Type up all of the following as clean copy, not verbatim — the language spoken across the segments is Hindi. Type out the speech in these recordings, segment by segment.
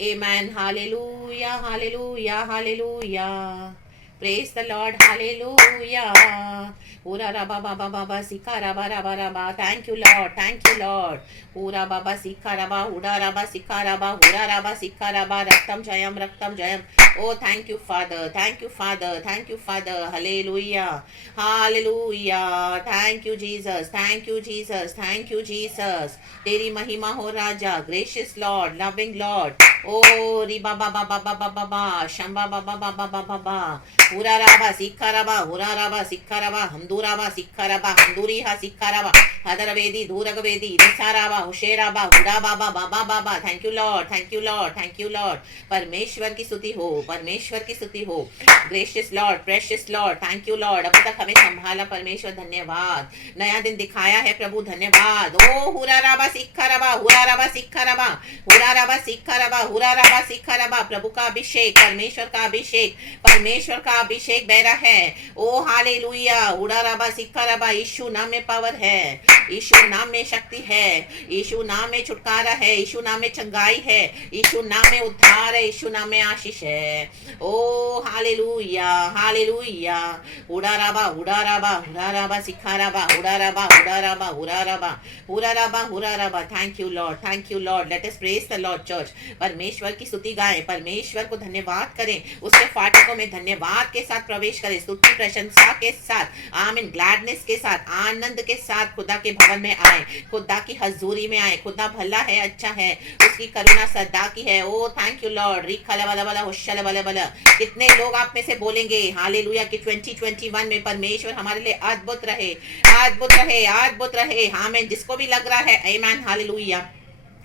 Amen. Hallelujah. Hallelujah. Hallelujah. Praise the Lord. Hallelujah. Ura raba baba baba sika raba raba raba. Thank you, Lord. Thank you, Lord. Ura baba sika raba. Ura raba sika raba. Ura raba sika raba. Raktam jayam. Raktam jayam. Oh, thank you, Father. Thank you, Father. Thank you, Father. Hallelujah. Hallelujah. Thank you, Jesus. Thank you, Jesus. Thank you, Jesus. तेरी महिमा हो राजा, ग्रेशियस लॉर्ड, लविंग लॉर्ड। ओ री बाबा बाबा बाबा बाबा शंबा बाबा बाबा बाबा बा हुरा राबा सिक्खा राबा हुरा राबा सिक्खा राबा हमदूराबा सिक्खा राबा हमदूरी हा सिक्खा राबा हदर वेदी धूरग वेदी निसा राबा हुशेराबा हुरा बाबा बाबा बाबा। Thank you lord, thank you lord, thank you lord. परमेश्वर की स्तुति हो, परमेश्वर की स्तुति हो। Gracious lord, precious lord, thank you lord. अब तक हमें संभाला परमेश्वर, धन्यवाद। नया दिन दिखाया है प्रभु, धन्यवाद। ओ हुरा राबा सिक्खा राबा हुरा राबा सिक्खा राबा हुरा राबा सिक्खा राबा हुरा राबा सिक्खा राबा। प्रभु का अभिषेक, परमेश्वर का अभिषेक, परमेश्वर का अभिषेक बह रहा है। Oh hallelujah. हुरा राबा सिक्खा राबा। यीशु नाम में पावर है, यीशु नाम में शक्ति है, यीशु नाम में छुटकारा है, यीशु नाम में चंगाई है, यीशु नाम में उद्धार है, यीशु नाम में आशीष है। Oh hallelujah, hallelujah. हुडाराबा हुडाराबा हुडाराबा सिखाराबा हुडाराबा हुडाराबा हुडाराबा हुडाराबा हुडाराबा। Thank you lord, thank you lord. Let us praise the lord church. परमेश्वर की स्तुति गाएं, परमेश्वर को धन्यवाद करें, उसके फाटकों में धन्यवाद के साथ प्रवेश करें, स्तुति प्रशंसा के साथ, आमीन, ग्लैडनेस के साथ, आनंद के साथ खुदा के भवन में आए, खुदा की हजूरी में आए। खुदा भला है, अच्छा है, उसकी करुणा सदा की है। ओ थैंक यू लॉर्ड। रिखला बला बला हुशल बला बला। कितने लोग आप में से बोलेंगे हालेलुया कि 2021 में परमेश्वर हमारे लिए अद्भुत रहे, अद्भुत रहे, अद्भुत रहे। आमीन। जिसको भी लग रहा है आमीन हालेलुया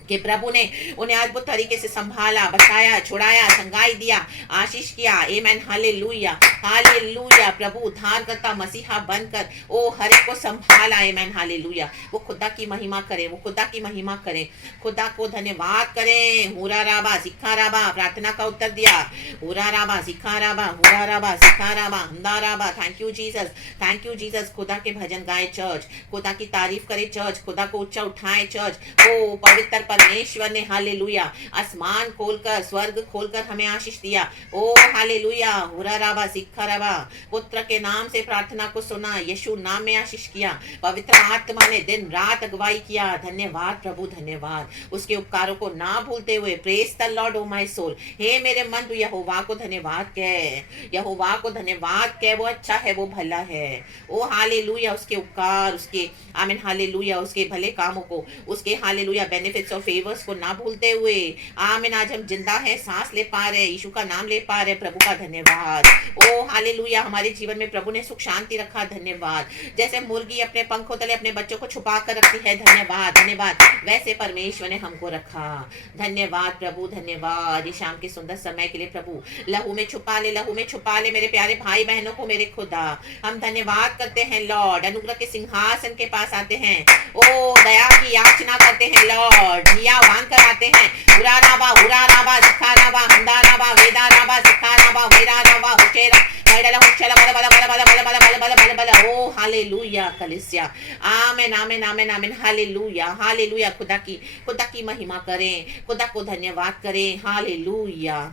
कि प्रभु ने उन्हें अद्भुत तरीके से संभाला, बचाया, छुड़ाया, संगाई दिया, आशीष किया। Amen hallelujah, hallelujah. प्रभु उद्धारकर्ता मसीहा बनकर ओ हर एक को संभाला। Amen hallelujah. वो खुदा की महिमा करे, वो खुदा की महिमा करे, खुदा को धन्यवाद करें। हुरा राबा सिखा राबा। प्रार्थना का उत्तर दिया। हुरा राबा सिखा राबा हुरा राबा सिखा राबा हमदा राबा। Thank you Jesus, thank you Jesus. खुदा के भजन गाए चर्च, खुदा की तारीफ करे चर्च, खुदा को ऊंचा उठाए चर्च। ओ पवित्र परमेश्वर ने हालेलुया आसमान खोलकर, स्वर्ग खोलकर हमें आशीष दिया। ओ हालेलुया। हुरा राबा सिक्खा राबा। पुत्र के नाम से प्रार्थना को सुना, यीशु नाम में आशीष किया। पवित्र आत्मा ने दिन रात अगुवाई किया। धन्यवाद प्रभु, धन्यवाद। उसके उपकारों को ना भूलते हुए praise the lord oh my soul. हे मेरे मन, तू यहोवा को धन्यवाद कह, यहोवा को धन्यवाद कह। वो अच्छा है, वो भला है। Oh hallelujah. उसके उपकार, उसके आमीन हालेलुया, उसके भले कामों को, उसके हालेलुया बेनिफिट्स और फेवर्स को ना भूलते हुए आमीन आज हम जिंदा है, सांस ले पा रहे, यीशु का नाम ले पा रहे। प्रभु का धन्यवाद। ओ हालेलुया। हमारे जीवन में प्रभु ने सुख शांति रखा, धन्यवाद। जैसे मुर्गी अपने पंखों तले अपने बच्चों को छुपा कर रखती है, धन्यवाद, धन्यवाद, वैसे परमेश्वर ने हमको रखा। धन्यवाद प्रभु, धन्यवाद। ये शाम के सुंदर समय के लिए प्रभु लहू में छुपा ले, लहू में छुपा ले मेरे प्यारे भाई बहनों को, मेरे खुदा। हम धन्यवाद करते हैं लॉर्ड। अनुग्रह के सिंहासन के पास आते हैं, ओ दया की याचना करते हैं लॉर्ड। जिया बांध कर आते हैं। हुराराबा हुराराबा सिखाराबा हमदाराबा वेदाराबा सिखाराबा वेराराबा हुशेरा बड़ा हुशला बड़ा बड़ा बड़ा बड़ा बड़ा बड़ा बड़ा बड़ा बड़ा। ओ हालेलुया कलिसिया। आमीन आमीन आमीन आमीन हालेलुया, हालेलुया। खुदा की महिमा करें, खुदा को धन्यवाद करें। Hallelujah.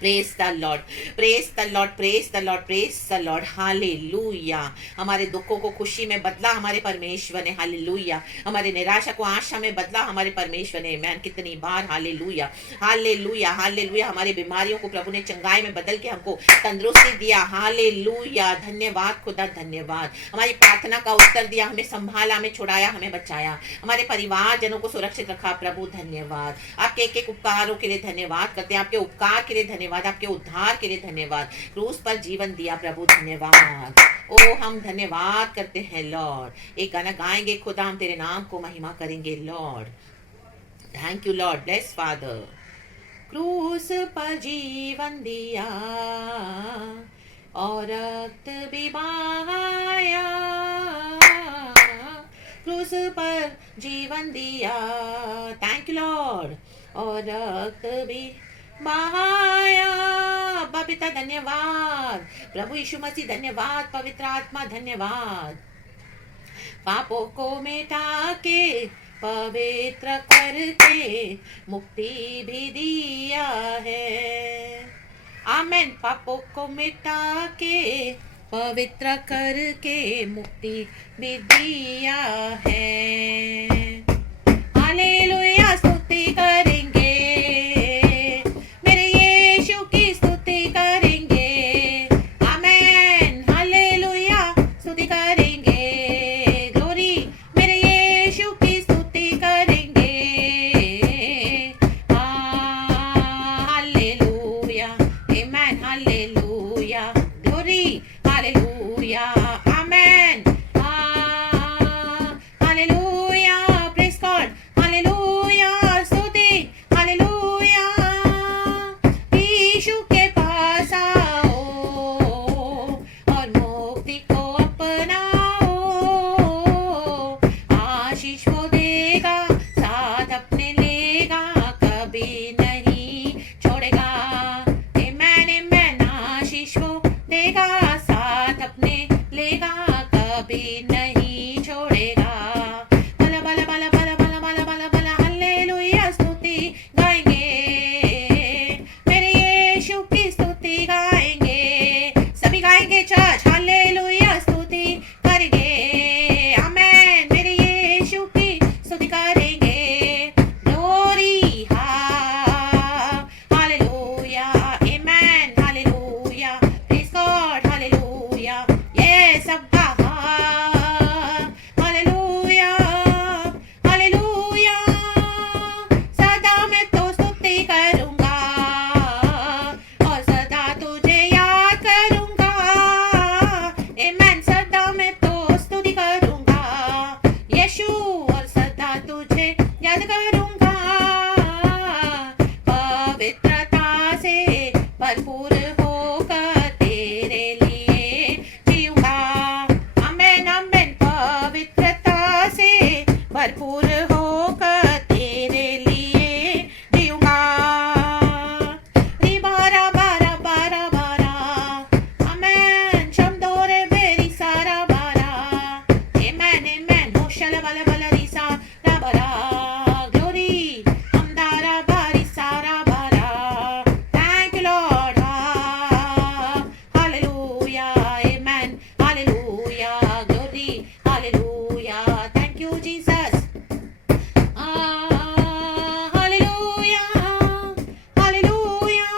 Praise the Lord, praise the Lord, praise the Lord, praise the Lord. Hallelujah. हमारे दुखों को खुशी में बदला हमारे परमेश्वर ने, हालेलुया। हमारे निराशा को आशा में बदला हमारे परमेश्वर ने। मैन कितनी बार हालेलुया, हालेलुया, हालेलुया। हमारी बीमारियों को प्रभु ने चंगाई में बदल के हमको तंदुरुस्ती दिया। हालेलुया। धन्यवाद खुदा, धन्यवाद। हमारी प्रार्थना का उत्तर दिया, हमें संभाला, हमें छुड़ाया, हमें बचाया, हमारे परिवार जनों को सुरक्षित रखा। प्रभु धन्यवाद। आपके एक एक उपकारों के लिए धन्यवाद करते हैं, आपके उपकार के लिए धन्यवाद, आपके उद्धार के लिए धन्यवाद। क्रूस पर जीवन दिया प्रभु, धन्यवाद। ओ हम धन्यवाद करते हैं लॉर्ड। एक गाना गाएंगे, खुदा हम तेरे नाम को महिमा करेंगे Lord. Thank you Lord, bless father. क्रूस पर जीवन दिया और रक्त भी बहाया, क्रूस पर जीवन दिया, थैंक यू लॉर्ड, और रक्त भी बहाया। अब्बा पिता धन्यवाद, प्रभु यीशु मसीह धन्यवाद, पवित्र आत्मा धन्यवाद। पापों को मिटा के पवित्र करके मुक्ति भी दिया है। आमेन। पापों को मिटा के पवित्र करके मुक्ति भी दिया है। हालेलुया स्तुति करेंगे, मेरे यीशु की स्तुति करेंगे। आमेन। हालेलुया स्तुति करेंगे, ग्लोरी, मेरे यीशु की स्तुति करेंगे। Hallelujah, amen. Hallelujah, glory, hallelujah, amen. Hallelujah, praise God, hallelujah, स्तुति, हालेलुया। यीशु के पास आओ और मुक्ति को अपनाओ। आशीष वो देगा, साथ अपने लेगा, कभी नहीं छोड़ेगा। आमेन, आमेन। आशीष वो देगा, साथ अपने लेगा, कभी नहीं छोड़ेगा। बला बला बला बला बला बला बला बला, हालेलुया स्तुति गाएंगे, मेरे यीशु की स्तुति गाएंगे। सभी गाएंगे चर्च, हालेलुया स्तुति करेंगे। आमेन। मेरे यीशु की स्तुति करेंगे। Glory, hallelujah, amen. Hallelujah, praise God, hallelujah. ये सबका हालेलुया, हालेलुया। सदा मैं तो स्तुति करूंगा और सदा तुझे याद करूंगा। आमेन। सदा मैं तो स्तुति करूंगा यीशु, और सदा तुझे याद करूंगा। पवित्रता से भरपूर होकर तेरे लिए जीऊंगा। आमेन, आमेन। पवित्रता से भरपूर होकर तेरे लिए जीऊंगा। री बारा बारा बारा बारा, आमेन। शमदोरे बेरी सारा बारा। आमेन, आमेन। होशल वाला वाला री सारा बारा, ग्लोरी, हमदारा बारी सारा बारा। Thank you lord, hallelujah, amen. Hallelujah, glory, hallelujah. Thank you Jesus. Hallelujah, hallelujah.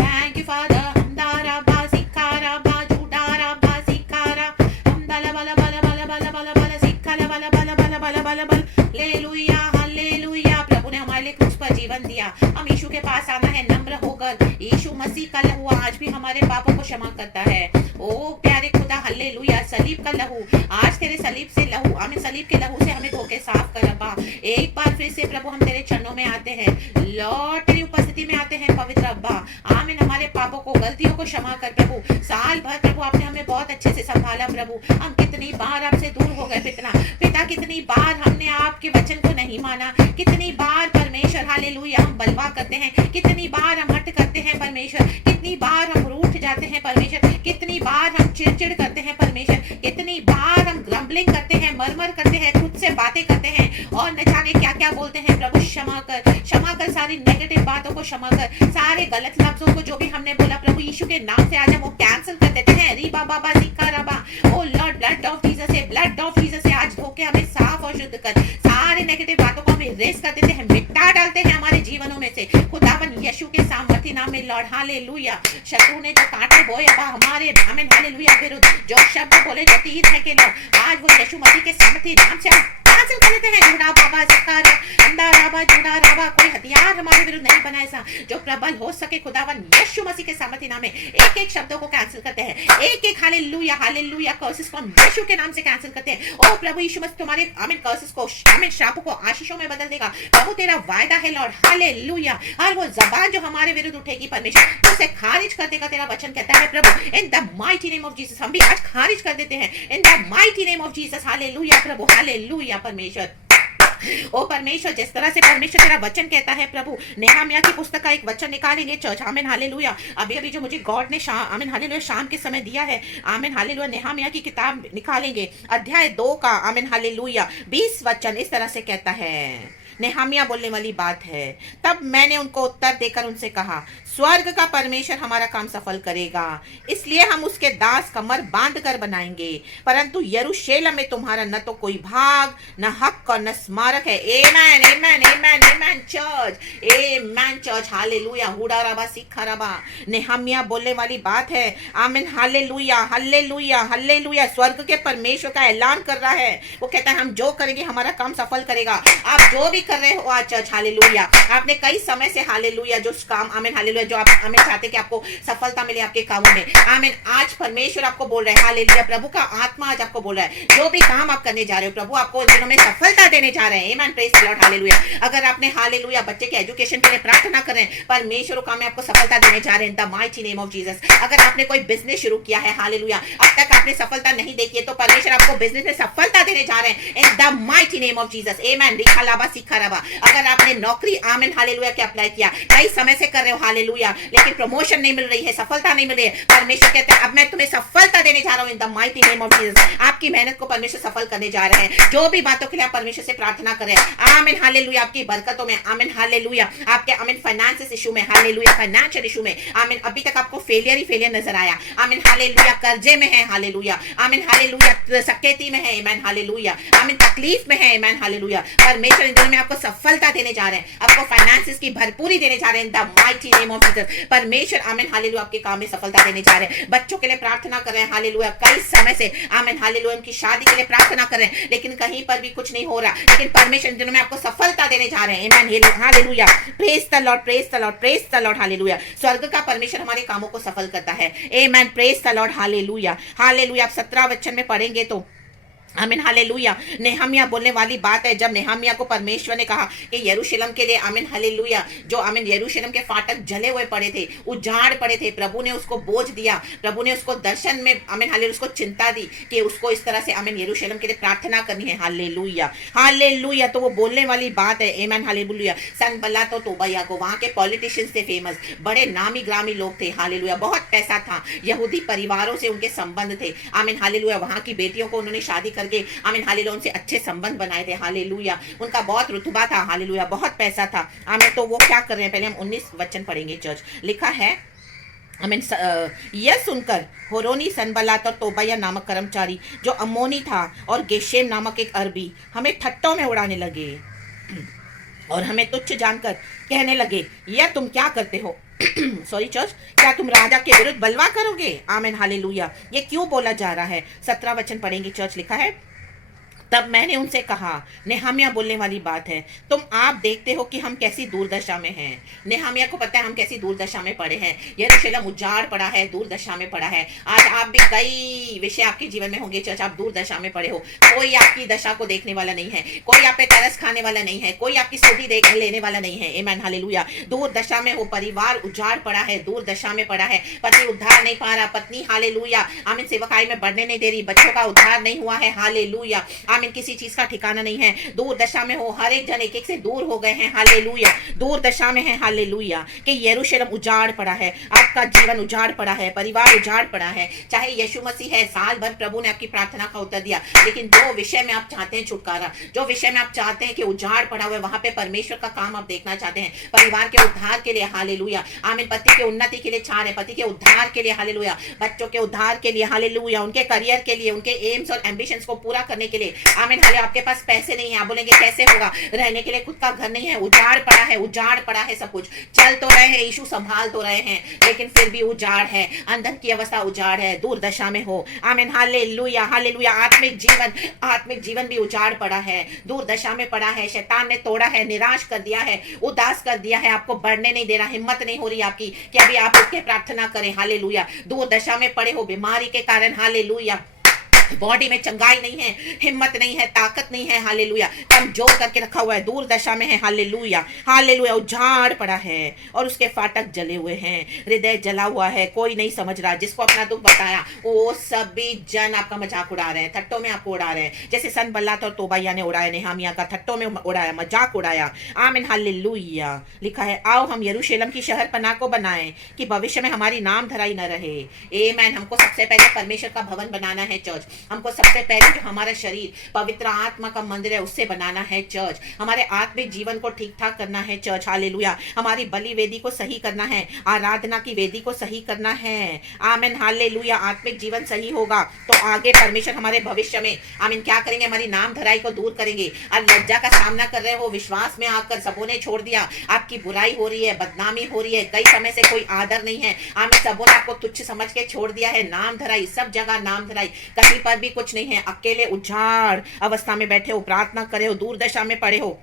Thank you father. हमदारा बा सिखारा बा जुडारा बा सिखारा, हमदाला बला बला बला बला बला बला सिखाला बला बला बला बला बला बला। Hallelujah, hallelujah. प्रभु ने हमारे लिए क्रूस पर जीवन दिया। हम यीशु के पास आना है नम्र होकर। यीशु मसीह का लहू आज भी हमारे पापों को क्षमा करता है। ओ प्यारे खुदा, हालेलुया। सलीब का लहू, आज तेरे सलीब से लहू, आमीन, सलीब के लहू से हमें धो के साफ कर अब्बा। एक बार फिर से प्रभु हम तेरे चरणों में आते हैं, लॉर्ड तेरी उपस्थिति में आते हैं पवित्र अब्बा। आमीन। हमारे पापों को, गलतियों को क्षमा कर प्रभु। साल भर प्रभु आपने हमें बहुत अच्छे से संभाला प्रभु। हम कितनी बार आपसे दूर हो गए पिता, कितनी बार हमने आपके वचन को नहीं माना, कितनी बार परमेश्वर, हालेलुया, हम बलवा करते हैं, कितनी बार हम हट करते हैं परमेश्वर, कितनी बार हम रूठ जाते हैं परमेश्वर, कितनी बार हम चिड़चिड़ करते हैं परमेश्वर, कितनी बार हम ग्रम्बलिंग करते हैं, मरमर करते हैं, खुद से बातें करते हैं और न जाने क्या क्या बोलते हैं। प्रभु क्षमा कर, क्षमा कर, सारी नेगेटिव बातों को क्षमा कर, सारे गलत लफ्जों को जो भी हमने बोला प्रभु यीशु के नाम से आज हम वो कैंसिल कर देते हैं। री बाबा बा सिक्का रबा, ओ लॉर्ड, ब्लड ऑफ जीसस से, ब्लड ऑफ जीसस से आज धोके हमें साफ और शुद्ध कर, सारे नेगेटिव बातों को हम इरेज कर देते हैं, मिटा डालते हैं हमारे जीवनों में से। खुदावन यीशु के सामर्थी नाम में लॉर्ड, हालेलुया। शत्रु ने जो कांटे बोए अब्बा हमारे, आमीन, हालेलुया, विरुद्ध जो शब्द बोले, जो तीर है के लॉर्ड, आज वो यीशु मसीह के सामर्थी नाम से कैंसिल कर देते हैं। जुड़ा बाबा सिकारा, अंदा राबा, जुड़ा राबा, कोई हथियार हमारे विरुद्ध नहीं बनाए सा जो प्रबल हो सके। खुदावन यीशु मसीह के सामर्थी नाम में एक एक शब्दों को कैंसिल करते हैं, एक एक हालेलुया, हालेलुया कर्सेस को हम यीशु के नाम से कैंसिल करते हैं। ओ प्रभु यीशु मसीह तुम्हारे, आमीन, कर्सेस को, आमीन, श्रापों को आशीषों में बदल देगा। प्रभु तेरा वायदा है लॉर्ड, हालेलुया। और वो जबान जो हमारे विरुद्ध उठेगी परमेश्वर, तो उसे खारिज कर देगा। तेरा वचन कहता है प्रभु, in the mighty name of Jesus, हम भी आज खारिज कर देते हैं in the mighty name of Jesus. Hallelujah प्रभु, हालेलुया परमेश्वर। ओ परमेश्वर, जिस तरह से परमेश्वर तेरा वचन कहता है प्रभु, नेहमिया की पुस्तक का एक वचन निकालेंगे चर्च। आमीन हालेलुया। अभी अभी जो मुझे गॉड ने आमीन हालेलुया शाम के समय दिया है, आमीन हालेलुया, नेहमिया की किताब निकालेंगे अध्याय 2 का, आमीन हालेलुया, 20 वचन इस तरह से कहता है। नेहमिया बोलने वाली बात है, तब मैंने उनको उत्तर देकर उनसे कहा, स्वर्ग का परमेश्वर हमारा काम सफल करेगा, इसलिए हम उसके दास कमर बांध कर बनाएंगे, परंतु यरूशलेम में तुम्हारा न तो कोई भाग, न हक और न स्मारक है। आमेन आमेन आमेन आमेन चर्च, आमेन चर्च, हालेलुया, हुडा रबा सिखा रबा। नेहमिया बोलने वाली बात है, आमीन हालेलुया हालेलुया हालेलुया। स्वर्ग के परमेश्वर का ऐलान कर रहा है, वो कहता है हम जो करेंगे हमारा काम सफल करेगा। आप जो भी कर रहे हो आज चर्च, हालेलुया, आपने कई समय से हालेलुया जो काम, आमीन हालेलुया, जो आप आमीन चाहते कि आपको सफलता मिले आपके कामों में, आमीन, आज परमेश्वर आपको बोल रहा है, हालेलुया, प्रभु का आत्मा आज आपको बोल रहा है, जो भी काम आप करने जा रहे हो प्रभु आपको इन दिनों में सफलता देने जा रहे हैं। आमीन, प्रेज द लॉर्ड, हालेलुया। अगर आपने हालेलुया बच्चे के एजुकेशन के लिए प्रार्थना कर रहे हैं, परमेश्वर काम में आपको सफलता देने जा रहे हैं, in the mighty name of Jesus. अगर आपने कोई बिजनेस शुरू किया है, हालेलुया, अब तक आपने सफलता नहीं देखी है, तो परमेश्वर आपको बिजनेस में सफलता देने जा रहे हैं, in the mighty name of Jesus. आमीन, रिखा लाबा सिखा रबा। अगर आपने नौकरी, आमीन हालेलुया, के अप्लाई किया, कई समय से कर रहे हो, हालेलुया, लेकिन प्रमोशन नहीं मिल रही है, सफलता नहीं मिल रही है, परमेश्वर कहते हैं अब मैं तुम्हें सफलता देने जा रहा हूं, इन the mighty name of Jesus. आपकी मेहनत को परमेश्वर सफल करने जा रहे हैं। जो भी बातों के लिए आप परमेश्वर से प्रार्थना करें, आमीन हालेलुया, आपकी बरकतों में, आमीन हालेलुया, आपके आमीन फाइनेंशियल इशू में, हालेलुया, फाइनेंशियल इशू में, आमीन, अभी तक आपको फेलियर ही फेलियर नजर आया, आमीन हालेलुया, कर्जे में है, हालेलुया, आमीन हालेलुया, सकेती में है, आमीन हालेलुया, आमीन, तकलीफ में है, आमीन हालेलुया, परमेश्वर इन दिनों में आपको सफलता देने जा रहे हैं, आपको फाइनेंसेस की भरपूरी देने जा रहे हैं, in the mighty name of Jesus. परमेश्वर आमीन हालेलुया आपके काम में सफलता देने जा रहे हैं। बच्चों के लिए प्रार्थना कर रहे हैं, हालेलुया, कई समय से, आमीन हालेलुया, उनकी शादी के लिए प्रार्थना कर रहे हैं, लेकिन कहीं पर भी कुछ नहीं हो रहा, लेकिन परमेश्वर इन दिनों में आपको सफलता देने जा रहे हैं। आमीन hallelujah, praise the Lord, praise the Lord, praise the Lord, hallelujah. स्वर्ग का परमेश्वर हमारे कामों को सफल करता है। आमीन, praise the Lord, hallelujah hallelujah. आप 17 वचन में पढ़ेंगे तो आमीन हालेलुया, नेहमिया बोलने वाली बात है, जब नेहमिया को परमेश्वर ने कहा कि यरूशलेम के लिए, आमीन हालेलुया, जो आमीन यरूशलेम के फाटक जले हुए पड़े थे, उजाड़ पड़े थे, प्रभु ने उसको बोझ दिया, प्रभु ने उसको दर्शन में, आमीन हालेलुया, उसको चिंता दी कि उसको इस तरह से, आमीन, यरूशलेम के लिए प्रार्थना करनी है। Hallelujah hallelujah. तो वो बोलने वाली बात है, आमीन हालेलुया। सनबल्लात और तोबिया को, वहां के पॉलिटिशियंस थे, फेमस, बड़े नामी ग्रामी लोग थे, हालेलुया, बहुत पैसा था, यहूदी परिवारों से उनके संबंध थे, आमीन हालेलुया, वहां की बेटियों को उन्होंने शादी करके, आमीन हालेलुया, उनसे अच्छे संबंध बनाए थे, हालेलुया, उनका बहुत रुतबा था, हालेलुया, बहुत पैसा था, आमीन। तो वो क्या कर रहे हैं, पहले हम 19 वचन पढ़ेंगे चर्च। लिखा है, आमीन, यह सुनकर होरोनी, सनबल्लात और तोबिया नामक कर्मचारी, जो अम्मोनी था, और गेशेम नामक एक अरबी, हमें ठट्टों में उड़ाने लगे और हमें तुच्छ जानकर कहने लगे, यह तुम क्या करते हो? सॉरी चर्च, क्या तुम राजा के विरुद्ध बलवा करोगे? आमीन हालेलुया। ये क्यों बोला जा रहा है? 17 वचन पढ़ेंगे चर्च। लिखा है, तब मैंने उनसे कहा, नेहमिया बोलने वाली बात है, तुम आप देखते हो कि हम कैसी दूरदशा में हैं। नेहमिया को पता है हम कैसी दूरदशा में पड़े हैं, यरूशलेम उजाड़ पड़ा है, दूरदशा में पड़ा है। आज आप भी कई विषय आपके जीवन में होंगे चर्च, आप दूरदशा में पड़े हो, कोई आपकी दशा को देखने वाला नहीं है, कोई आप पे तरस खाने वाला नहीं है, कोई आपकी स्तुति देख लेने वाला नहीं है। आमीन हालेलुया। दूरदशा में हो, परिवार उजाड़ पड़ा है, दूरदशा में पड़ा है, पति उद्धार नहीं पा रहा, पत्नी हालेलुया, आमीन, सेवकाई में बढ़ने नहीं दे रही, बच्चों का उद्धार नहीं हुआ है, हालेलुया, आमीन, किसी चीज का ठिकाना नहीं है, दूर दशा में हो, हर एक जन एक एक से दूर हो गए हैं, हालेलुया, दूर दशा में है, हालेलुया, कि यरूशलेम उजाड़ पड़ा है, आपका जीवन उजाड़ पड़ा है, परिवार उजाड़ पड़ा है। चाहे यीशु मसीह है, साल भर प्रभु ने आपकी प्रार्थना का उत्तर दिया, लेकिन जो विषय में आप चाहते हैं छुटकारा, जो विषय में आप चाहते हैं कि उजाड़ पड़ा हुआ है, वहां पे परमेश्वर का काम आप देखना चाहते हैं, परिवार के उद्धार के लिए, हालेलुया, आमीन, पति के उन्नति के लिए चाह रहे, पति के उद्धार के लिए, हालेलुया, बच्चों के उद्धार के लिए, हालेलुया, उनके करियर के लिए, उनके एम्स और एम्बिशंस को पूरा करने के लिए, आमीन हालेलुया। आपके पास पैसे नहीं है, आप बोलेंगे कैसे होगा, रहने के लिए खुद का घर नहीं है, उजाड़ पड़ा है, उजाड़ पड़ा है, सब कुछ चल तो रहे हैं, यीशु संभाल तो रहे हैं, लेकिन फिर भी उजाड़ है, अंदर की अवस्था उजाड़ है, दूर दशा में हो, आमीन हालेलुया हालेलुया। आत्मिक जीवन भी उजाड़ पड़ा है, दूर दशा में पड़ा है, शैतान ने तोड़ा है, निराश कर दिया है, उदास कर दिया है, आपको बढ़ने नहीं दे रहा, हिम्मत नहीं हो रही आपकी कि अभी आप उठ के प्रार्थना करें, हालेलुया, दूर दशा में पड़े हो बीमारी के कारण, हालेलुया, बॉडी में चंगाई नहीं है, हिम्मत नहीं है, ताकत नहीं है, हालेलुया, कमजोर करके रखा हुआ है, दूर दशा में है, हालेलुया, हालेलुया, उजाड़ पड़ा है और उसके फाटक जले हुए हैं, हृदय जला हुआ है, कोई नहीं समझ रहा। जिसको अपना दुख बताया वो सभी जन आपका मजाक उड़ा रहे हैं, थट्टों में आपको उड़ा रहे हैं, जैसे सनबल्लात और तोबाया ने उड़ाया, नेहमिया का थट्टों में उड़ाया, मजाक उड़ाया। आमीन, हालेलुया। लिखा है, आओ हम यरूशलेम की शहर पनाह को बनाएं कि भविष्य में हमारी नाम धराई न रहे। आमीन। हमको सबसे पहले परमेश्वर का भवन बनाना है चर्च। हमको सबसे पहले जो हमारा शरीर पवित्र आत्मा का मंदिर है उससे बनाना है चर्च। हमारे आत्मिक जीवन को ठीक ठाक करना है चर्च, हालेलुया। हमारी बलि वेदी को सही करना है, आराधना की वेदी को सही करना है। आमीन, हालेलुया। आत्मिक जीवन सही होगा तो आगे परमेश्वर हमारे भविष्य में आमीन क्या करेंगे, हमारी नाम धराई को दूर करेंगे। और लज्जा का सामना कर रहे हो, विश्वास में आकर सबों ने छोड़ दिया, आपकी बुराई हो रही है, बदनामी हो रही है, कई समय से कोई आदर नहीं है, आमीन, सबों ने आपको तुच्छ समझ के छोड़ दिया है। नाम धराई, सब जगह नाम धराई, कहीं पर भी कुछ नहीं है, अकेले उजाड़ अवस्था में बैठे हो, प्रार्थना करे हो, दूर दशा में पड़े हो।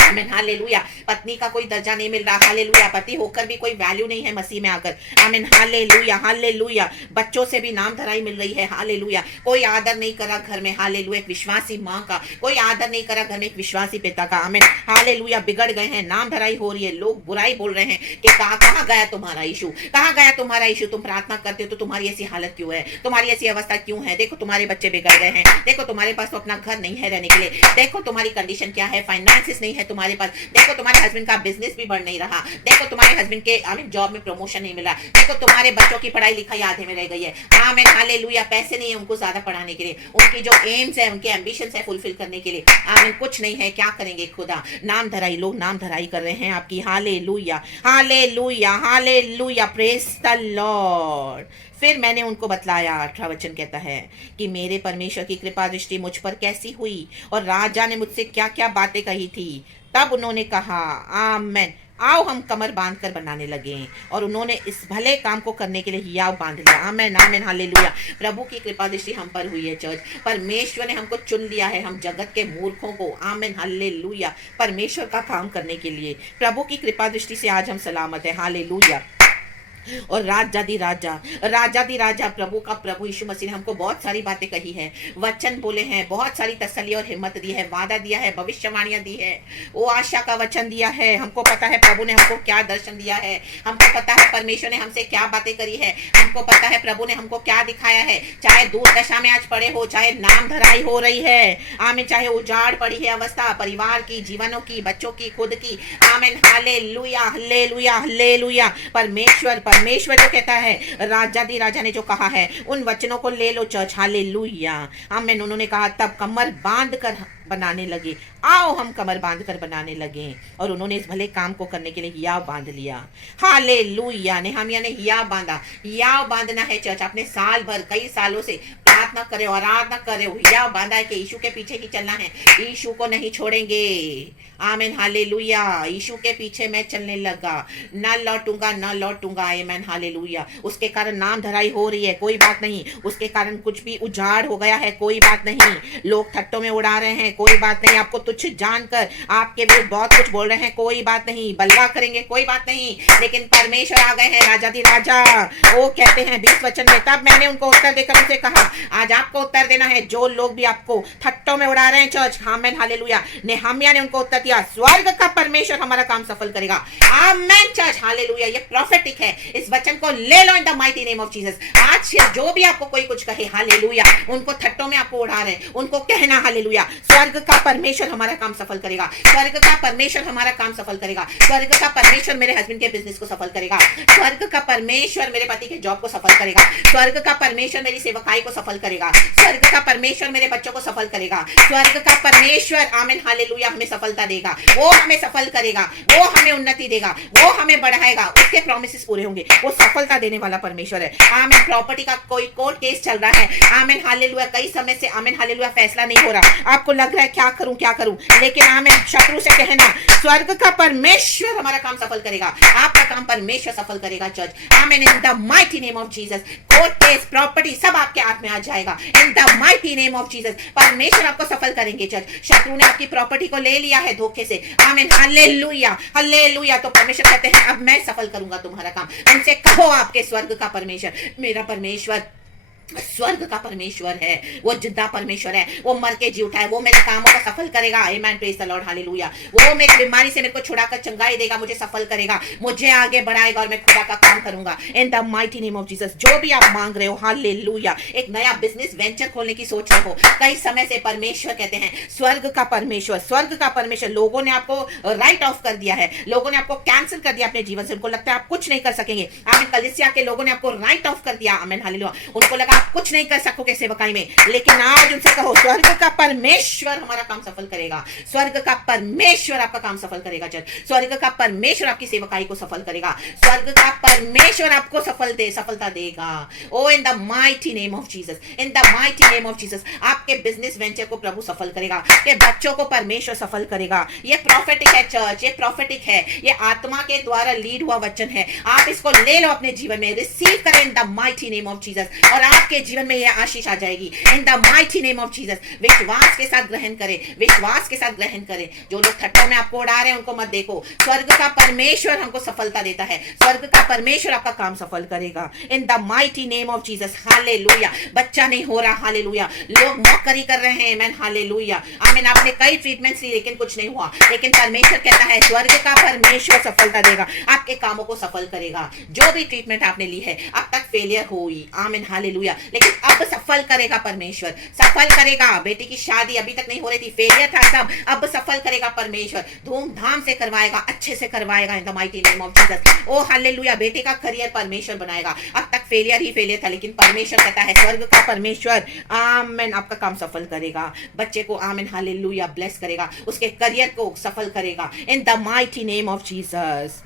आमीन, हालेलुया। पत्नी का कोई दर्जा नहीं मिल रहा, हालेलुया। पति होकर भी कोई वैल्यू नहीं है मसीह में आकर, आमीन, हालेलुया, हालेलुया। बच्चों से भी नाम धराई मिल रही है, हालेलुया। कोई आदर नहीं करा घर में, हालेलुया। एक विश्वासी माँ का कोई आदर नहीं करा घर में, एक विश्वासी पिता का, आमीन, हालेलुया। बिगड़ गए हैं, नाम धराई हो रही है, लोग बुराई बोल रहे हैं कि कहाँ गया तुम्हारा यीशु, कहाँ गया तुम्हारा यीशु। तुम प्रार्थना करते हो तो तुम्हारी ऐसी हालत क्यों है, तुम्हारी ऐसी अवस्था क्यों है। देखो तुम्हारे बच्चे बिगड़ गए हैं, देखो तुम्हारे पास तो अपना घर नहीं है रहने के लिए, देखो तुम्हारी कंडीशन क्या है, फाइनेंसिस नहीं है तुम्हारे पास, देखो तुम्हारे हस्बैंड का बिजनेस भी बढ़ नहीं रहा, देखो तुम्हारे हस्बैंड के जॉब में प्रमोशन नहीं मिला, देखो तुम्हारे बच्चों की पढ़ाई लिखाई आधे में रह गई है। आमीन, हालेलुया। पैसे नहीं है उनको ज्यादा पढ़ाने के लिए, उनकी जो एम्स है, उनके एम्बिशंस है फुलफिल करने के लिए, आमीन, कुछ नहीं है। क्या करेंगे खुदा, नाम धराई, लोग नाम धराई कर रहे हैं आपकी, hallelujah, hallelujah, hallelujah, praise the Lord. फिर मैंने उनको बतलाया, 18 वचन कहता है कि मेरे परमेश्वर की कृपा दृष्टि मुझ पर कैसी हुई और राजा ने मुझसे क्या क्या बातें कही थी। तब उन्होंने कहा, आमेन, आओ हम कमर बांध कर बनाने लगे। और उन्होंने इस भले काम को करने के लिए हियाव बांध लिया। आमेन, आमेन, हालेलुया। प्रभु की कृपा दृष्टि हम पर हुई है चर्च। परमेश्वर ने हमको चुन लिया है, हम जगत के मूर्खों को, आमेन, हालेलुया, परमेश्वर का काम करने के लिए। प्रभु की कृपा दृष्टि से आज हम सलामत है, हालेलुया। और राजादी राजा प्रभु का प्रभु यीशु मसीह ने हमको बहुत सारी बातें कही है, वचन बोले हैं, बहुत सारी तसल्ली और हिम्मत दी है, वादा दिया है, भविष्यवाणियां दी है, वो आशा का वचन दिया है। हमको पता है प्रभु ने हमको क्या दर्शन दिया है, हमको पता है परमेश्वर ने हमसे क्या बातें करी है, हमको पता है प्रभु ने हमको क्या दिखाया है। चाहे दूर दशा में आज पड़े हो, चाहे नाम धराई हो रही है, आमीन, चाहे उजाड़ पड़ी है अवस्था, परिवार की, जीवनों की, बच्चों की, खुद की, आमीन, हालेलुया, हालेलुया, हालेलुया। परमेश्वर जो कहता है, राजा ने जो कहा है, उन वचनों को ले लो चर्च, हालेलुया, आमीन। उन्होंने कहा, तब कमर बांध कर बनाने लगे, आओ हम कमर बांध कर बनाने लगे। और उन्होंने इस भले काम को करने के लिए हियाव बांध लिया, हालेलुया। नेहमिया ने हियाव बांधा, हियाव बांधना है चर्च। आपने साल भर, कई सालों से प्रार्थना करे, आराधना करे, हियाव बांधा है कि यीशु के पीछे ही चलना है, यीशु को नहीं छोड़ेंगे, आमीन, हालेलुया। यीशु के पीछे मैं चलने लगा, न लौटूंगा, आमीन, हालेलुया। उसके कारण नाम धराई हो रही है, कोई बात नहीं, उसके कारण कुछ भी उजाड़ हो गया है, कोई बात नहीं, लोग थट्टों में उड़ा रहे हैं, कोई बात नहीं, आपको तुच्छ जानकर आपके विरुद्ध बहुत कुछ बोल रहे हैं, कोई बात नहीं, बल्ला करेंगे, कोई बात नहीं, लेकिन परमेश्वर आ गए हैं, राजा। वो कहते हैं 20 वचन में, तब मैंने उनको उत्तर देकर उनसे कहा, आज आपको उत्तर देना है, जो लोग भी आपको थट्टों में उड़ा रहे हैं चर्च, आमीन, हालेलुया। नेहमिया ने उनको उत्तर दिया, स्वर्ग का परमेश्वर हमारा काम सफल करेगा, आमीन चर्च, हालेलुया। ये प्रोफेटिक है, इस वचन को ले लो in the mighty name of Jesus. आज जो भी आपको कोई कुछ कहे, हालेलुया, उनको थट्टों में आपको उड़ा रहे हैं, उनको कहना, हालेलुया, स्वर्ग का परमेश्वर हमारा काम सफल करेगा, स्वर्ग का परमेश्वर हमारा काम सफल करेगा, स्वर्ग का परमेश्वर मेरे हस्बैंड के बिजनेस को सफल करेगा, स्वर्ग का परमेश्वर मेरे पति के जॉब को सफल करेगा, स्वर्ग का परमेश्वर मेरी सेवकाई को सफल करेगा, स्वर्ग का परमेश्वर मेरे बच्चों को सफल करेगा, स्वर्ग का परमेश्वर, आमीन, हालेलुया, हमें सफलता देगा, वो हमें सफल करेगा, वो हमें उन्नति देगा, वो हमें बढ़ाएगा, उसके प्रॉमिसेस पूरे होंगे, वो सफलता देने वाला परमेश्वर है, आमीन। प्रॉपर्टी का कोई कोर्ट केस चल रहा है, आमीन, हालेलुया, कई समय से, आमीन, हालेलुया, फैसला नहीं हो रहा, आपको लग रहा है क्या करूं, लेकिन आमीन, शत्रु से कहना, स्वर्ग का परमेश्वर हमारा काम सफल करेगा, आपका काम परमेश्वर सफल करेगा चर्च, आमीन, इन the mighty name of Jesus. Court case, property सब आपके हाथ में आ जाएगा, इन the mighty name of Jesus. परमेश्वर आपको सफल करेंगे चर्च। शत्रु ने आपकी प्रॉपर्टी को ले लिया है धोखे से, आमीन, हालेलुया, हालेलुया। तो परमेश्वर कहते हैं, अब मैं सफल करूंगा तुम्हारा काम। उनसे कहो, आपके स्वर्ग का परमेश्वर, मेरा परमेश्वर स्वर्ग का परमेश्वर है, वो जिंदा परमेश्वर है, वो मर के जी उठा है, वो मेरे कामों को सफल करेगा। आमेन, प्रेज द लॉर्ड, हालेलुया। वो मेरी बीमारी से मेरे को छुड़ाकर चंगाई देगा, मुझे सफल करेगा, मुझे आगे बढ़ाएगा और मैं खुदा का काम करूंगा इन the mighty name of Jesus. जो भी आप मांग रहे हो, हालेलुया, एक नया बिजनेस वेंचर खोलने की सोच रहे हो कई समय से, परमेश्वर कहते हैं, स्वर्ग का परमेश्वर, स्वर्ग का परमेश्वर, लोगों ने आपको राइट ऑफ कर दिया है, लोगों ने आपको कैंसिल कर दिया अपने जीवन से, उनको लगता है आप कुछ नहीं कर सकेंगे। आमीन, कलीसिया के लोगों ने आपको राइट ऑफ कर दिया। आमीन, हालेलुया। उनको लगा आप कुछ नहीं कर सकोगे सेवकाई में, लेकिन आज उनसे कहो, स्वर्ग का परमेश्वर हमारा काम सफल करेगा, स्वर्ग का परमेश्वर आपका काम सफल करेगा, स्वर्ग का परमेश्वर आपकी सेवकाई को सफल करेगा, स्वर्ग का परमेश्वर आपको सफलता देगा। ओ in the mighty name of Jesus, in the mighty name of Jesus, आपके बिजनेस वेंचर को प्रभु सफल करेगा, के बच्चों को परमेश्वर सफल करेगा। ये प्रॉफिटिक है चर्च, ये प्रॉफिटिक है, ये आत्मा के द्वारा लीड हुआ वचन है। आप इसको ले लो अपने जीवन में, रिसीव करें इन the mighty name of Jesus, और आपके जीवन में यह आशीष आ जाएगी इन the mighty name of Jesus. विश्वास के साथ ग्रहण करें, विश्वास के साथ ग्रहण करें। जो लोग ठट्ठों में आपको उड़ा रहे हैं उनको मत देखो, स्वर्ग का परमेश्वर हमको सफलता देता है, स्वर्ग का परमेश्वर आपका काम सफल करेगा इन the mighty name of Jesus, hallelujah. बच्चा नहीं हो रहा, हालेलुया, लोग मौकरी कर रहे हैं, मैन, हालेलुया, आमीन, आपने कई ट्रीटमेंट्स ली लेकिन कुछ नहीं हुआ, लेकिन परमेश्वर कहता है, स्वर्ग का परमेश्वर सफलता देगा, आपके कामों को सफल करेगा। जो भी ट्रीटमेंट आपने ली है अब तक फेलियर हुई, आमीन, हालेलुया, लेकिन अब सफल करेगा परमेश्वर, सफल करेगा। बेटी की शादी अभी तक नहीं हो रही थी, फेलियर था सब, अब सफल करेगा परमेश्वर, धूमधाम से करवाएगा, अच्छे से करवाएगा in the mighty name of Jesus. ओ हालेलुया, बेटे का करियर परमेश्वर बनाएगा। अब तक फेलियर ही फेलियर था, लेकिन परमेश्वर कहता है, स्वर्ग का परमेश्वर, आमीन, आपका काम सफल करेगा, बच्चे को, आमीन, हालेलुया, ब्लेस करेगा, उसके करियर को सफल करेगा इन the mighty name of Jesus.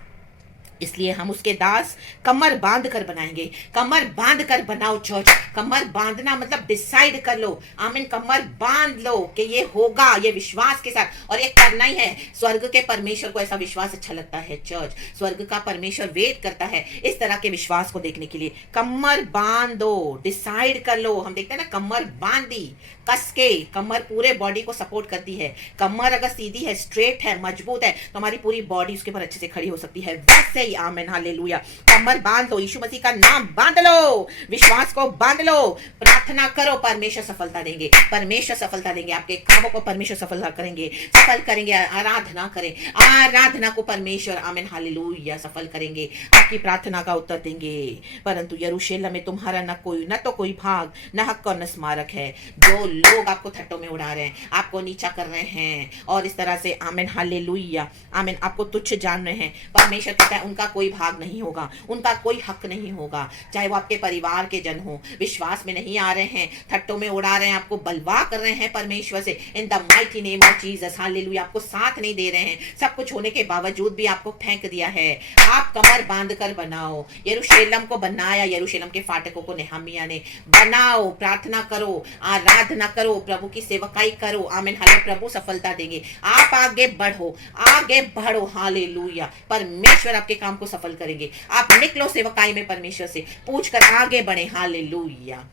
इसलिए हम उसके दास कमर बांध कर बनाएंगे, कमर बांध कर बनाओ चर्च। कमर बांधना मतलब डिसाइड कर लो, आमीन, कमर बांध लो कि ये होगा, ये विश्वास के साथ, और ये करना ही है। स्वर्ग के परमेश्वर को ऐसा विश्वास अच्छा लगता है चर्च, स्वर्ग का परमेश्वर वेट करता है इस तरह के विश्वास को देखने के लिए। कमर बांध दो, डिसाइड कर लो। हम देखते हैं ना, कमर बांधी कस के, कमर पूरे बॉडी को सपोर्ट करती है। कमर अगर सीधी है, स्ट्रेट है, मजबूत है, तो हमारी पूरी बॉडी उसके ऊपर अच्छे से खड़ी हो सकती है। वैसे ही, आमीन, हालेलुया, कमर बांध लो, यीशु मसीह का नाम बांध लो, विश्वास को बांध लो, प्रार्थना करो, परमेश्वर सफलता देंगे, परमेश्वर सफलता देंगे, आपके कामों को परमेश्वर सफलता करेंगे, सफल करेंगे। आराधना करें, आराधना को परमेश्वर, आमीन, हालेलुया, सफल करेंगे, आपकी प्रार्थना का उत्तर देंगे। परंतु यरूशलेम में तुम्हारा न तो कोई भाग, न हक और न स्मारक है। जो लोग आपको थट्टों में उड़ा रहे हैं, आपको नीचा कर रहे हैं, और इस तरह से, आमीन, हालेलुया, आमीन, आपको तुच्छ जान रहे हैं, परमेश्वर कहता है उनका कोई भाग नहीं होगा, उनका कोई हक नहीं होगा। चाहे वो आपके परिवार के जन हो, विश्वास में नहीं आ रहे हैं, थट्टों में उड़ा रहे हैं, आपको बलवा कर रहे हैं परमेश्वर से, इन the mighty name of Jesus, hallelujah, आपको साथ नहीं दे रहे हैं, सब कुछ होने के बावजूद भी आपको फेंक दिया है। आप कमर बांध कर बनाओ। यरूशलेम को बनाया, यरूशलेम के फाटकों को नेहमिया ने, बनाओ, प्रार्थना करो, आराधना करो, प्रभु की सेवकाई करो, आमीन, हाले, प्रभु सफलता देंगे। आप आगे बढ़ो, आगे बढ़ो, हालेलुया, परमेश्वर आपके काम को सफल करेंगे। आप निकलो सेवकाई में, परमेश्वर से पूछ कर आगे बढ़े, hallelujah,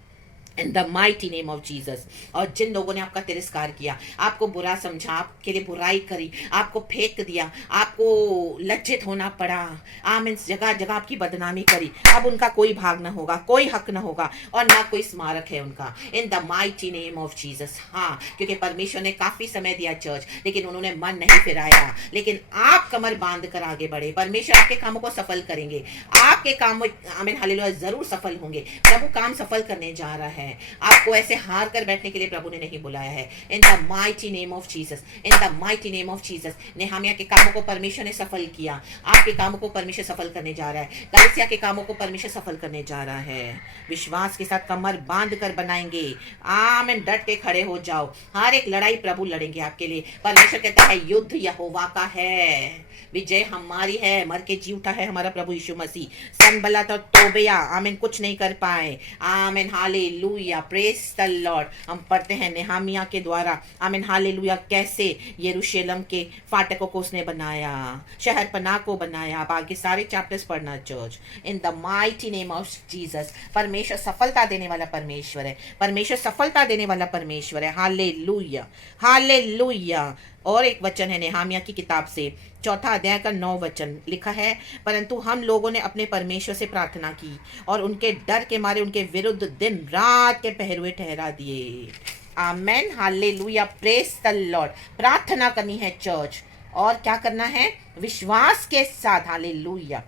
in the mighty name of Jesus. और जिन लोगों ने आपका तिरस्कार किया, आपको बुरा समझा, आपके लिए बुराई करी, आपको फेंक दिया, आपको लज्जित होना पड़ा, आमीन, जगह जगह आपकी बदनामी करी, अब उनका कोई भाग न होगा, कोई हक न होगा, और ना कोई स्मारक है उनका, इन the mighty name of Jesus. हाँ, क्योंकि परमेश्वर ने काफी समय दिया चर्च, लेकिन उन्होंने मन नहीं फिराया। लेकिन आप कमर बांध कर आगे बढ़े, परमेश्वर आपके कामों को सफल करेंगे, आपके काम, आमीन, हालेलुया, जरूर सफल होंगे। प्रभु काम सफल करने जा रहा है। आपको ऐसे हार कर बैठने के लिए प्रभु ने नहीं बुलाया है। इन the mighty name of Jesus, in the mighty name of Jesus. Nehemiah के कामों को परमेश्वर ने सफल किया, आपके कामों को परमेश्वर सफल करने जा रहा है, कलीसिया के कामों को परमेश्वर सफल करने जा रहा है। विश्वास के साथ कमर बांध कर बनाएंगे, आमीन, डट के खड़े हो जाओ। हर एक लड़ाई प्रभु लड़ेंगे आपके लिए। परमेश्वर कहता है युद्ध यहोवा का है, विजय हमारी है, मर के जी उठा है हमारा प्रभु यीशु मसीह। सनबलत और तोबिया, आमीन, कुछ नहीं कर पाए, आमीन, हालेलुया, प्रेज द लॉर्ड। हम पढ़ते हैं नेहमिया के द्वारा, आमीन, हालेलुया, कैसे यरूशलेम के फाटकों को उसने बनाया, शहर पनाह को बनाया। आप आगे सारे चैप्टर्स पढ़ना church, in the mighty name of Jesus. परमेश्वर सफलता देने वाला परमेश्वर है, परमेश्वर सफलता देने वाला परमेश्वर है, हालेलुया, हालेलुया। और एक वचन है नेहामिया की किताब से 4 अध्याय का 9 वचन लिखा है, परंतु हम लोगों ने अपने परमेश्वर से प्रार्थना की और उनके डर के मारे उनके विरुद्ध दिन रात के पहरुए ठहरा दिए। आमेन, हालेलुया, प्रेज द लॉर्ड। प्रार्थना करनी है चर्च, और क्या करना है? विश्वास के साथ, हालेलुया,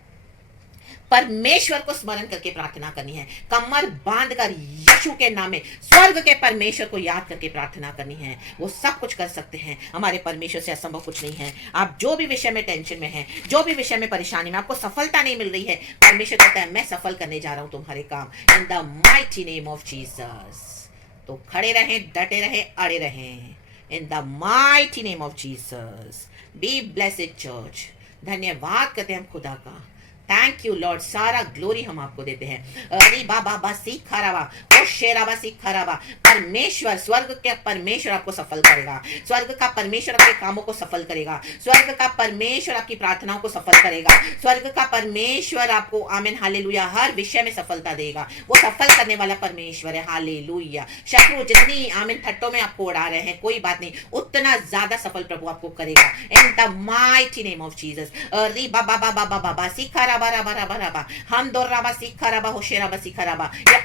परमेश्वर को स्मरण करके प्रार्थना करनी है। कमर बांधकर यीशु के नाम में स्वर्ग के परमेश्वर को याद करके प्रार्थना करनी है। वो सब कुछ कर सकते हैं, हमारे परमेश्वर से असंभव कुछ नहीं है। आप जो भी विषय में टेंशन में हैं, जो भी विषय में परेशानी में आपको सफलता नहीं मिल रही है, परमेश्वर कहता है मैं सफल करने जा रहा हूं तुम्हारे काम, इन the mighty name of Jesus. तो खड़े रहें, डटे रहें, अड़े रहें, इन the mighty name of Jesus. Be blessed church. धन्यवाद करते हैं हम खुदा का। थैंक यू लॉर्ड, सारा ग्लोरी हम आपको देते हैं। अरे बाबा बा सीख खराबा, ओ शेराबा सीख खराबा। परमेश्वर, स्वर्ग के परमेश्वर आपको सफल करेगा। स्वर्ग का परमेश्वर आपके कामों को सफल करेगा। स्वर्ग का परमेश्वर आपकी प्रार्थनाओं को सफल करेगा। स्वर्ग का परमेश्वर आपको, आमीन हालेलुया, हर विषय में सफलता देगा। वो सफल करने वाला परमेश्वर है, हालेलुया। शत्रु जितनी आमीन थट्टों में आपको उड़ा रहे हैं, कोई बात नहीं, उतना ज्यादा सफल प्रभु आपको करेगा, इन the mighty name of Jesus. अरे बाबा बाबा बाबा बा सीखा हम दो राबा सीखा रबा होशेराबा सीखा रबा। ये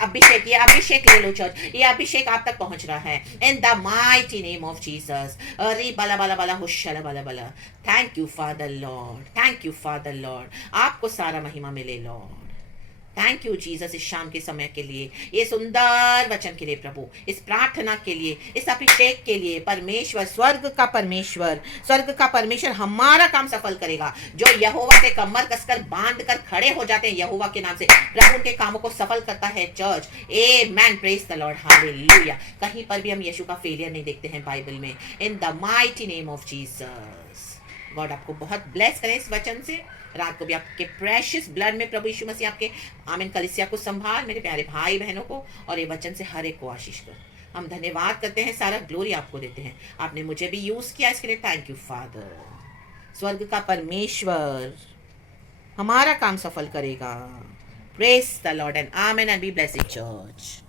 अभिषेक ले लो चर्च, ये अभिषेक आप तक पहुंच रहा है, इन the mighty name of Jesus. अरे बला बला बला होशला बला बला। Thank you father Lord, thank you father Lord, आपको सारा महिमा मिले लॉर्ड। थैंक यू जीसस, इस शाम के समय के लिए, ये सुंदर वचन के लिए प्रभु, इस प्रार्थना के लिए, इस अभिषेक के लिए। परमेश्वर, स्वर्ग का परमेश्वर हमारा काम सफल करेगा। जो यहोवा से कमर कसकर बांध कर खड़े हो जाते हैं यहोवा के नाम से, प्रभु उनके कामों को सफल करता है church. Amen, praise the Lord, hallelujah. कहीं पर भी हम यीशु का फेलियर नहीं देखते हैं बाइबल में, इन the mighty name of Jesus. God आपको बहुत ब्लेस करें इस वचन से। रात को भी आपके प्रेशियस ब्लड में प्रभु यीशु मसीह आपके आमीन कलीसिया को संभाल, मेरे प्यारे भाई बहनों को, और ये वचन से हर एक को आशीष कर। हम धन्यवाद करते हैं, सारा ग्लोरी आपको देते हैं। आपने मुझे भी यूज किया, इसके लिए थैंक यू फादर। स्वर्ग का परमेश्वर हमारा काम सफल करेगा। Praise the Lord and amen and be blessed church.